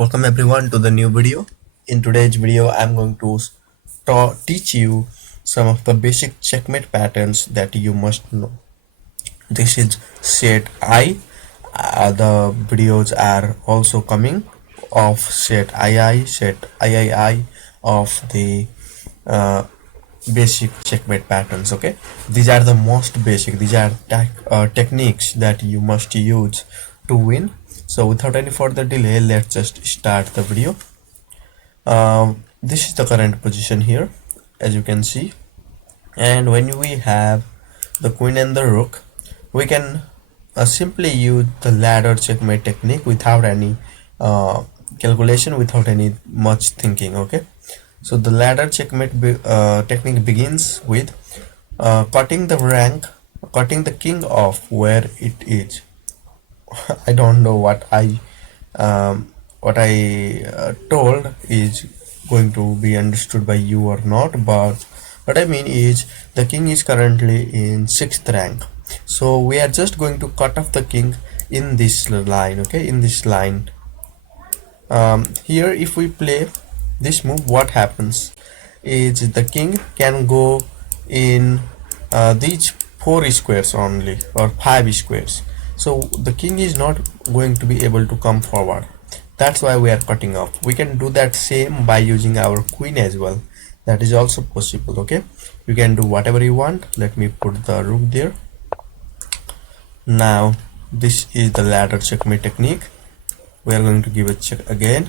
Welcome everyone to the new video. In today's video, I'm going to teach you some of the basic checkmate patterns that you must know. This is set I. The videos are also coming of set II, set III of the uh, basic checkmate patterns. Okay, these are the most basic. These are techniques that you must use to win. So without any further delay, let's just start the video. This is the current position here, as you can see, and when we have the queen and the rook, we can simply use the ladder checkmate technique without any calculation, without any much thinking. Okay, so the ladder checkmate technique begins with cutting the rank, cutting the king off where it is. I don't know what I told is going to be understood by you or not, but what I mean is the king is currently in 6th rank, so we are just going to cut off the king in this line. Okay, in this line. Here if we play this move, what happens is the king can go in these 4 squares only, or 5 squares, so the king is not going to be able to come forward. That's why we are cutting off. We can do that same by using our queen as well. That is also possible. Okay, you can do whatever you want. Let me put the rook there. Now this is the ladder checkmate technique. We are going to give a check again.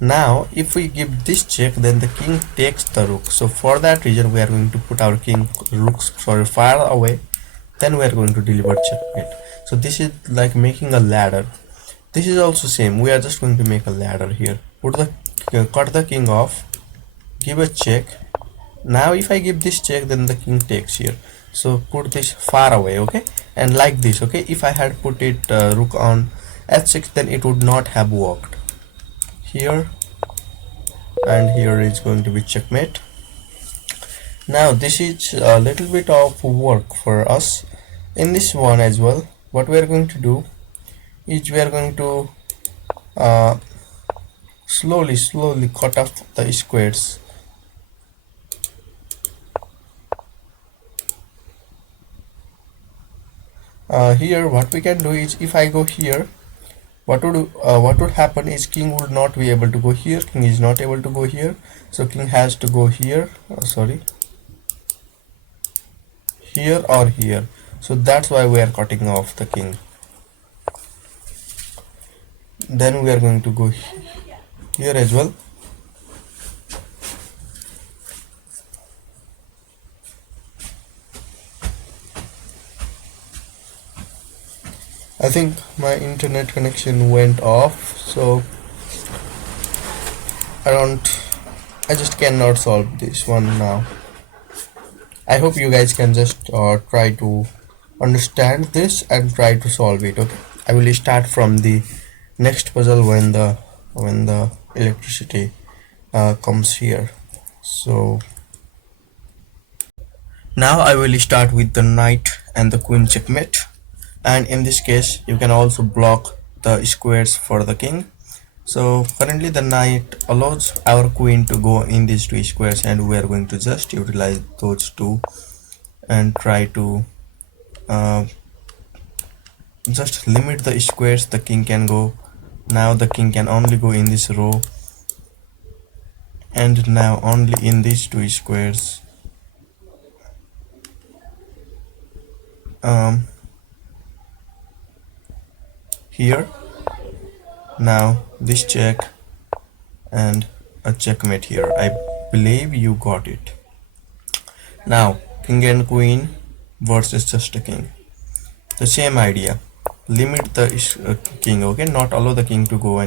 Now if we give this check, then the king takes the rook, so for that reason we are going to put our rooks far away, then we are going to deliver checkmate. So this is like making a ladder. This is also same. We are just going to make a ladder here. Cut the king off, give a check. Now if I give this check, then the king takes here, so put this far away. Okay, and like this. Okay, if I had put it rook on f6, then it would not have worked. Here and here is going to be checkmate. Now this is a little bit of work for us in this one as well. What we are going to do is we are going to slowly cut off the squares. Here what we can do is, if I go here, what would happen is king would not be able to go here, king is not able to go here, so king has to go here, here or here. So that's why we are cutting off the king. Then we are going to go here as well. I think my internet connection went off, so I just cannot solve this one now. I hope you guys can just try to understand this and try to solve it. Okay, I will start from the next puzzle when the electricity comes here. So now I will start with the knight and the queen checkmate, and in this case you can also block the squares for the king. So currently the knight allows our queen to go in these 2 squares, and we are going to just utilize those two and try to just limit the squares the king can go. Now the king can only go in this row, and now only in these 2 squares. Here, now this check and a checkmate here. I believe you got it. Now king and queen versus just a king. The same idea. Limit the king. Okay, not allow the king to go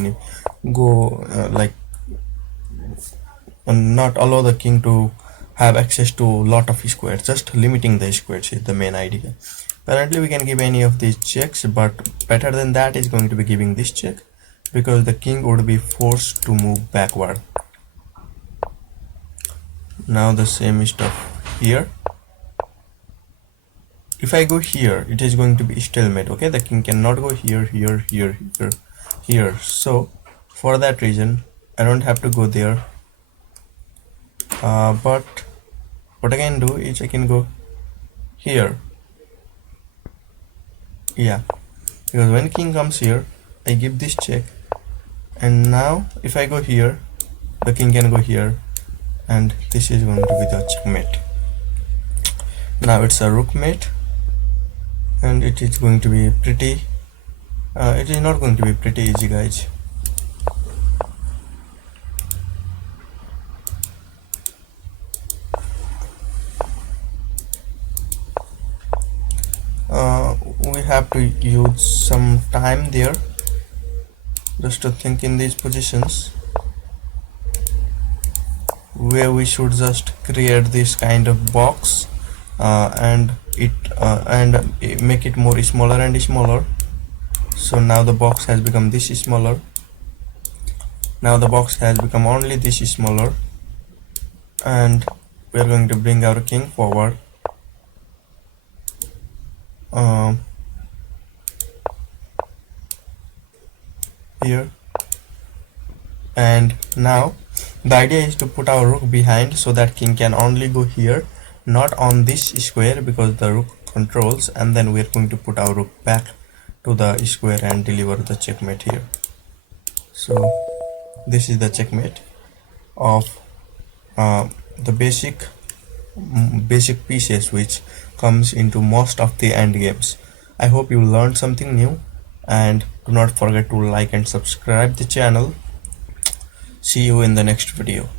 not allow the king to have access to lot of squares. Just limiting the squares is the main idea. Currently we can give any of these checks, but better than that is going to be giving this check, because the king would be forced to move backward. Now the same stuff here. If I go here, it is going to be stalemate. Okay, the king cannot go here, here, here, here, here. So For that reason I don't have to go there, but what I can do is I can go here. Yeah, because when king comes here I give this check, and now if I go here the king can go here, and this is going to be the checkmate. Now it's a rook mate, and it is going to be pretty it is not going to be pretty easy, guys. We have to use some time there just to think in these positions, where we should just create this kind of box and make it more smaller and smaller. So now the box has become this smaller. Now the box has become only this smaller, and we are going to bring our king forward. Here, and now the idea is to put our rook behind so that king can only go here, not on this square, because the rook controls, and then we are going to put our rook back to the square and deliver the checkmate here. So this is the checkmate of the basic pieces which comes into most of the end games. I hope you learned something new, and do not forget to like and subscribe the channel. See you in the next video.